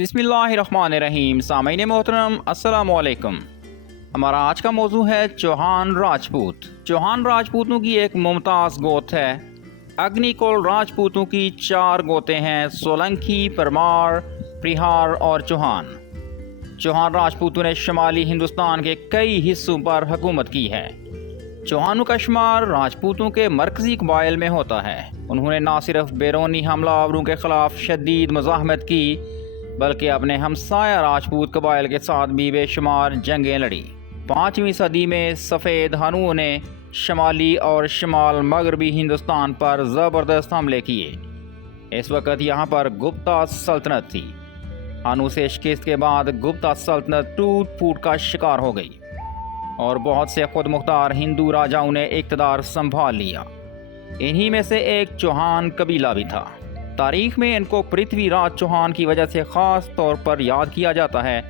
बिस्मिल्लाहिर्रहमानिर्रहीम। सामईन मोहतरम, अस्सलाम वालेकुम। हमारा आज का मौजू है चौहान राजपूत। चौहान राजपूतों की एक मुमताज़ गोत है। अग्निकुल राजपूतों की 4 गोतें हैं: सोलंकी, परमार, प्रिहार और चौहान। चौहान राजपूतों ने शुमाली हिंदुस्तान के कई हिस्सों पर हुकूमत की है। चौहानों का शुमार राजपूतों के मरकजी कबाइल में होता है। उन्होंने न सिर्फ बैरूनी हमलावरों के खिलाफ शदीद मुज़ाहमत की, बल्कि अपने हमसाया राजपूत कबाइल के साथ भी बेशुमार जंगें लड़ी। 5वीं सदी में सफ़ेद हनुओं ने शमाली और शमाल मगरबी हिंदुस्तान पर ज़बरदस्त हमले किए। इस वक्त यहाँ पर गुप्ता सल्तनत थी। हनु से शिकस्त के बाद गुप्ता सल्तनत टूट फूट का शिकार हो गई और बहुत से खुद मुख्तार हिंदू राजाओं ने इक़्तिदार संभाल लिया। इन्हीं में से एक चौहान कबीला भी था। तारीख में इनको पृथ्वीराज चौहान की वजह से ख़ास तौर पर याद किया जाता है।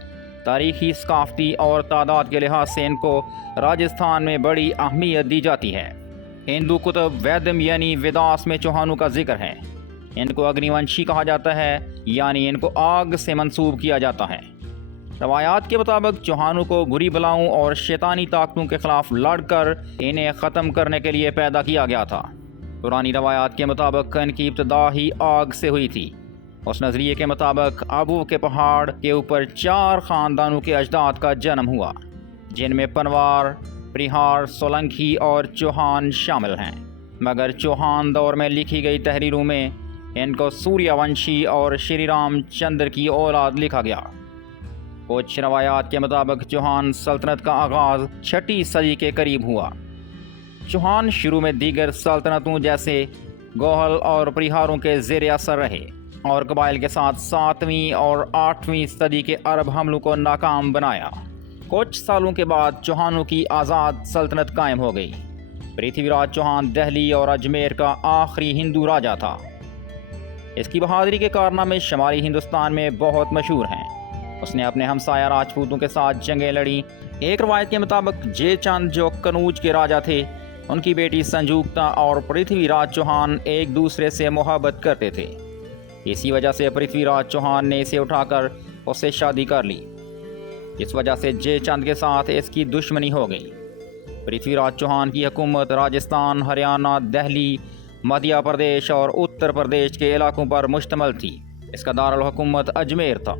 तारीखी, सकाफ़ती और तादाद के लिहाज से इनको राजस्थान में बड़ी अहमियत दी जाती है। हिंदू कुतुब वैदम यानी वेदास में चौहानों का जिक्र है। इनको अग्निवंशी कहा जाता है, यानी इनको आग से मंसूब किया जाता है। रवायात के मुताबिक चौहानों को बुरी बलाओं और शैतानी ताकतों के खिलाफ लड़कर इन्हें ख़त्म करने के लिए पैदा किया गया था। पुरानी रवायात के मुताबिक इनकी इब्तदा ही आग से हुई थी। उस नज़रिए के मुताबिक आबू के पहाड़ के ऊपर 4 ख़ानदानों के अजदाद का जन्म हुआ, जिनमें पनवार, प्रिहार, सोलंकी और चौहान शामिल हैं। मगर चौहान दौर में लिखी गई तहरीरों में इनको सूर्यवंशी और श्री राम चंद्र की औलाद लिखा गया। कुछ रवायात के मुताबिक चौहान सल्तनत का आगाज़ 6वीं सदी के करीब हुआ। चौहान शुरू में दीगर सल्तनतों जैसे गोहल और प्रिहारों के ज़ेर असर रहे और कबाइल के साथ 7वीं और 8वीं सदी के अरब हमलों को नाकाम बनाया। कुछ सालों के बाद चौहानों की आज़ाद सल्तनत कायम हो गई। पृथ्वीराज चौहान दिल्ली और अजमेर का आखिरी हिंदू राजा था। इसकी बहादुरी के कारनामे शुमाली हिंदुस्तान में बहुत मशहूर हैं। उसने अपने हमसाया राजपूतों के साथ जंगें लड़ी। एक रवायत के मुताबिक जय चंद, जो कनूज के राजा थे, उनकी बेटी संजुक्ता और पृथ्वीराज चौहान एक दूसरे से मोहब्बत करते थे। इसी वजह से पृथ्वीराज चौहान ने इसे उठाकर उससे शादी कर ली। इस वजह से जय चंद के साथ इसकी दुश्मनी हो गई। पृथ्वीराज चौहान की हुकूमत राजस्थान, हरियाणा, दिल्ली, मध्य प्रदेश और उत्तर प्रदेश के इलाकों पर मुश्तमिल थी। इसका दारुल हुकूमत अजमेर था।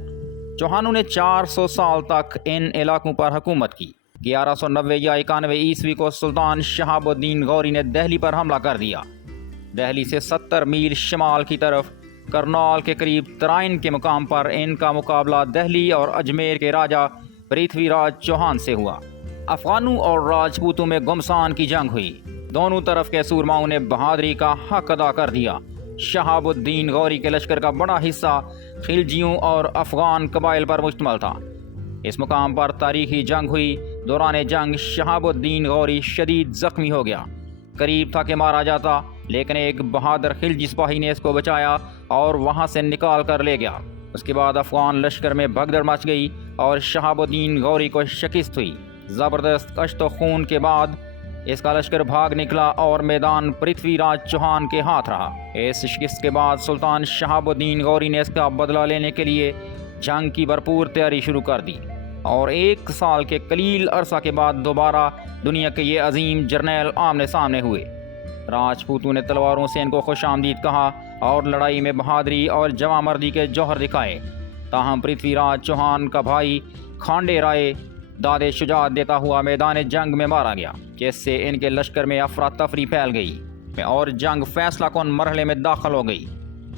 चौहानों ने 400 साल तक इन इलाकों पर हुकूमत की। 1190 या 91 ईस्वी को सुल्तान शहाबुद्दीन गौरी ने दिल्ली पर हमला कर दिया। दिल्ली से 70 मील शुमाल की तरफ करनाल के करीब तराइन के मुकाम पर इनका मुकाबला दिल्ली और अजमेर के राजा पृथ्वीराज चौहान से हुआ। अफगानों और राजपूतों में गुमसान की जंग हुई। दोनों तरफ के सूरमाओं ने बहादुरी का हक अदा कर दिया। शहाबुद्दीन गौरी के लश्कर का बड़ा हिस्सा खिलजियों और अफगान कबाइल पर मुश्तमिल था। इस मुकाम पर तारीखी जंग हुई। दौरान जंग शहाबुद्दीन गौरी शदीद जख्मी हो गया। करीब था कि मारा जाता, लेकिन एक बहादुर खिलजी सिपाही ने इसको बचाया और वहां से निकाल कर ले गया। उसके बाद अफगान लश्कर में भगदड़ मच गई और शहाबुद्दीन गौरी को शिकस्त हुई। ज़बरदस्त कश्त खून के बाद इसका लश्कर भाग निकला और मैदान पृथ्वीराज चौहान के हाथ रहा। इस शिकस्त के बाद सुल्तान शहाबुद्दीन गौरी ने इसका बदला लेने के लिए जंग की भरपूर तैयारी शुरू कर दी और 1 साल के कलील अरसा के बाद दोबारा दुनिया के ये अजीम जर्नैल आमने सामने हुए। राजपूतों ने तलवारों से इनको खुशामदीद कहा और लड़ाई में बहादुरी और जवामर्दी के जौहर दिखाए। ताहम पृथ्वीराज चौहान का भाई खांडे राय दादे शुजात देता हुआ मैदान जंग में मारा गया, जिससे इनके लश्कर में अफरा तफरी फैल गई और जंग फैसला कौन मरहले में दाखिल हो गई।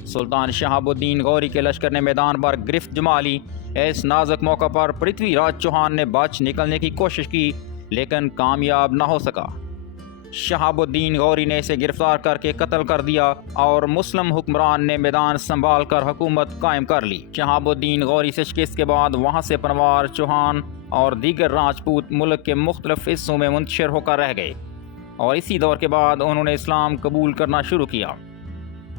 सुल्तान शहाबुद्दीन गौरी के लश्कर ने मैदान पर गिरफ्त जमा ली। इस नाजुक मौका पर पृथ्वीराज चौहान ने बच निकलने की कोशिश की, लेकिन कामयाब न हो सका। शहाबुद्दीन गौरी ने इसे गिरफ्तार करके कत्ल कर दिया और मुस्लिम हुक्मरान ने मैदान संभाल कर हुकूमत कायम कर ली। शहाबुद्दीन गौरी से शिकस्त के बाद वहाँ से पनवार, चौहान और दीगर राजपूत मुल्क के मुख्तलिफ हिस्सों में मुंतशिर होकर रह गए और इसी दौर के बाद उन्होंने इस्लाम कबूल करना शुरू किया।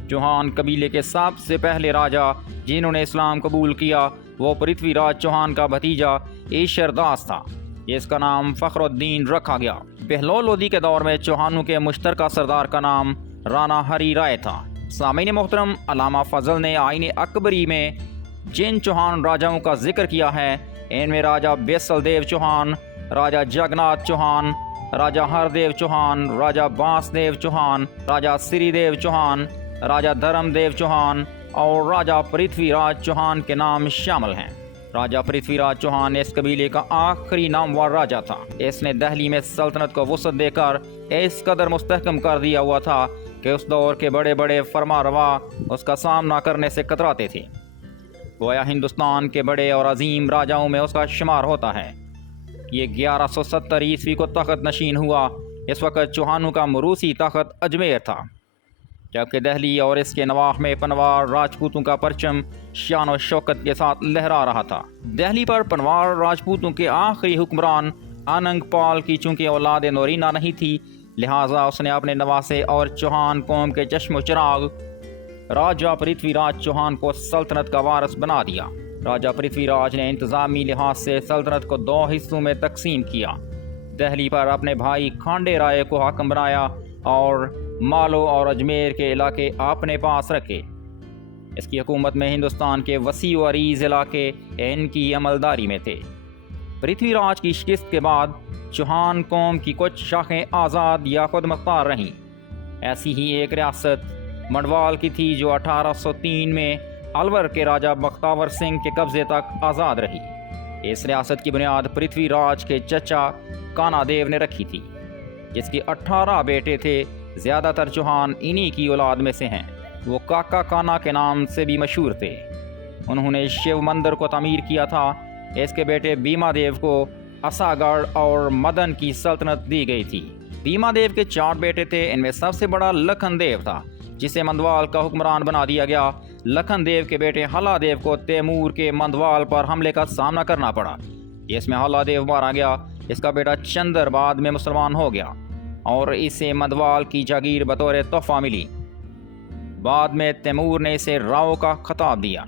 चौहान कबीले के सबसे पहले राजा जिन्होंने इस्लाम कबूल किया वो पृथ्वीराज चौहान का भतीजा ईशरदास था, जिसका नाम फ़खरुद्दीन रखा गया। बहलोल लोदी के दौर में चौहानों के मुश्तरका सरदार का नाम राणा हरी राय था। सामीन मोहतरम, अल्लामा फजल ने आईन अकबरी में जिन चौहान राजाओं का जिक्र किया है इनमें राजा बेसलदेव चौहान, राजा जगन्नाथ चौहान, राजा हरदेव चौहान, राजा बांसदेव चौहान, राजा श्रीदेव चौहान, राजा धर्मदेव चौहान और राजा पृथ्वीराज चौहान के नाम शामिल हैं। राजा पृथ्वीराज चौहान इस कबीले का आखिरी नामवर राजा था। इसने दिल्ली में सल्तनत को वसअत देकर इस कदर मुस्तहकम कर दिया हुआ था कि उस दौर के बड़े बड़े फरमारवा उसका सामना करने से कतराते थे। गोया हिंदुस्तान के बड़े और अजीम राजाओं में उसका शुमार होता है। ये 1170 ईस्वी को तख्त नशीन हुआ। इस वक्त चौहानों का मरूसी तख्त अजमेर था, जबकि दिल्ली और इसके नवाह में पनवार राजपूतों का परचम शान और शौकत के साथ लहरा रहा था। दिल्ली पर पनवार राजपूतों के आखिरी हुक्मरान अनंग पाल की चूंकि औलाद नौरीना नहीं थी, लिहाजा उसने अपने नवासे और चौहान कौम के चश्मो चिराग राजा पृथ्वीराज चौहान को सल्तनत का वारिस बना दिया। राजा पृथ्वीराज ने इंतजामी लिहाज से सल्तनत को 2 हिस्सों में तकसीम किया। दिल्ली पर अपने भाई खांडे राय को हाकिम बनाया और मालो और अजमेर के इलाके अपने पास रखे। इसकी हुकूमत में हिंदुस्तान के वसी व अरीज इलाके इनकी अमलदारी में थे। पृथ्वीराज की शिकस्त के बाद चौहान कौम की कुछ शाखें आज़ाद या खुद मुख्तार रहीं। ऐसी ही एक रियासत मंडवाल की थी जो 1803 में अलवर के राजा बख्तावर सिंह के कब्जे तक आज़ाद रही। इस रियासत की बुनियाद पृथ्वीराज के चचा कानादेव ने रखी थी, जिसके 18 बेटे थे। ज़्यादातर चौहान इन्हीं की औलाद में से हैं। वो काका काना के नाम से भी मशहूर थे। उन्होंने शिव मंदिर को तामीर किया था। इसके बेटे भीमादेव को असागढ़ और मदन की सल्तनत दी गई थी। भीमादेव के 4 बेटे थे। इनमें सबसे बड़ा लखन देव था, जिसे मंदवाल का हुक्मरान बना दिया गया। लखन देव के बेटे हलादेव को तैमूर के मंदवाल पर हमले का सामना करना पड़ा। इसमें हलादेव मारा गया। इसका बेटा चंदर बाद में मुसलमान हो गया और इसे मंदवाल की जागीर बतौर तोहफा मिली। बाद में तैमूर ने इसे राव का खिताब दिया।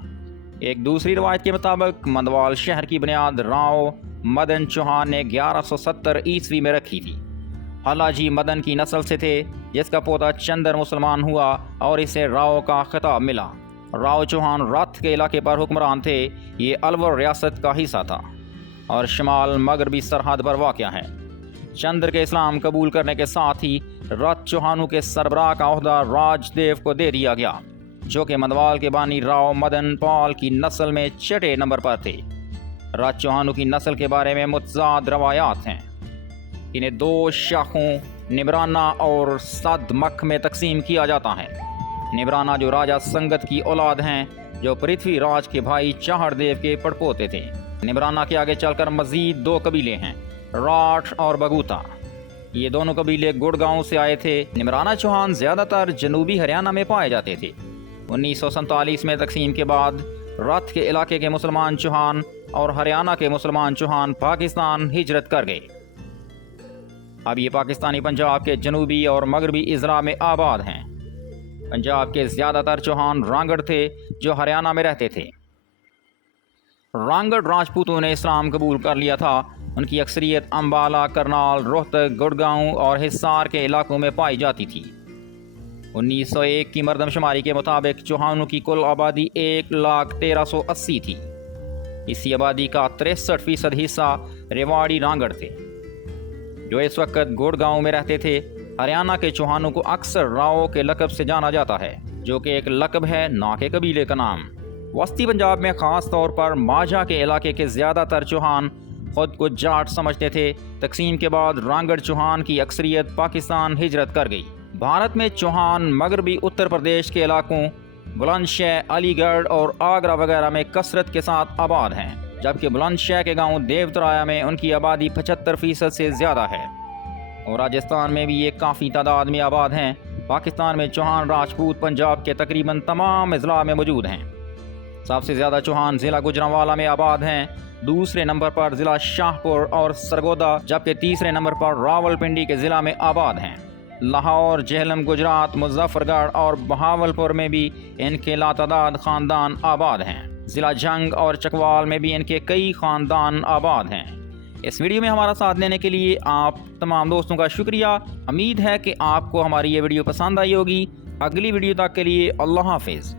एक दूसरी रवायत के मुताबिक मंदवाल शहर की बुनियाद राव मदन चौहान ने 1170 ईस्वी में रखी थी। हलाजी मदन की नस्ल से थे, जिसका पोता चंदर मुसलमान हुआ और इसे राव का खिताब मिला। राव चौहान रथ के इलाके पर हुक्मरान थे। ये अलवर रियासत का हिस्सा था और शुमाल मगरबी सरहद पर वाक़या है। चंद्र के इस्लाम कबूल करने के साथ ही रथ चौहानों के सरबराह का ओहदा राजदेव को दे दिया गया, जो कि मंदवाल के बानी राव मदन पाल की नस्ल में 6 नंबर पर थे। रथ चौहानों की नस्ल के बारे में मुतज़ाद रवायात हैं। इन्हें 2 शाखों निबराना और सदमख में तकसीम किया जाता है। निबराना जो राजा संगत की औलाद हैं, जो पृथ्वीराज के भाई चाहड़देव के पड़पोते थे। निबराना के आगे चलकर मज़ीद 2 कबीले हैं, राठ और बगूता। ये दोनों कबीले गुड़गांव से आए थे। निबराना चौहान ज़्यादातर जनूबी हरियाणा में पाए जाते थे। 1947 में तकसीम के बाद रथ के इलाके के मुसलमान चौहान और हरियाणा के मुसलमान चौहान पाकिस्तान हिजरत कर गए। अब ये पाकिस्तानी पंजाब के जनूबी और मगरबी इजरा में आबाद हैं। पंजाब के ज़्यादातर चौहान रांगड़ थे, जो हरियाणा में रहते थे। रांगड़ राजपूतों ने इस्लाम कबूल कर लिया था। उनकी अक्सरियत अम्बाला, करनाल, रोहतक, गुड़गांव और हिसार के इलाकों में पाई जाती थी। 1901 की मरदमशुमारी के मुताबिक चौहानों की कुल आबादी 1,13,80 थी। इसी आबादी का 63% हिस्सा रेवाड़ी रांगड़ थे, जो इस वक्त गुड़गांव में रहते थे। हरियाणा के चौहानों को अक्सर राव के लकब से जाना जाता है, जो कि एक लकब है, ना के कबीले का नाम। वस्ती पंजाब में ख़ास तौर पर माझा के इलाके के ज़्यादातर चौहान खुद को जाट समझते थे। तकसीम के बाद रांगड़ चौहान की अक्सरियत पाकिस्तान हिजरत कर गई। भारत में चौहान मगरबी उत्तर प्रदेश के इलाकों बुलंदशहर, अलीगढ़ और आगरा वगैरह में कसरत के साथ आबाद हैं, जबकि बुलंदशहर के गांव देवतराया में उनकी आबादी 75% से ज़्यादा है और राजस्थान में भी ये काफ़ी तादाद में आबाद हैं। पाकिस्तान में चौहान राजपूत पंजाब के तकरीबन तमाम अजला में मौजूद हैं। सबसे ज़्यादा चौहान ज़िला गुजरांवाला में आबाद हैं। दूसरे नंबर पर ज़िला शाहपुर और सरगोदा, जबकि तीसरे नंबर पर रावलपिंडी के ज़िला में आबाद हैं। लाहौर, जेहलम, गुजरात, मुजफ्फरगढ़ और बहावलपुर में भी इनके लातादाद ख़ानदान आबाद हैं। ज़िला जंग और चकवाल में भी इनके कई ख़ानदान आबाद हैं। इस वीडियो में हमारा साथ देने के लिए आप तमाम दोस्तों का शुक्रिया। उम्मीद है कि आपको हमारी ये वीडियो पसंद आई होगी। अगली वीडियो तक के लिए अल्लाह हाफिज़।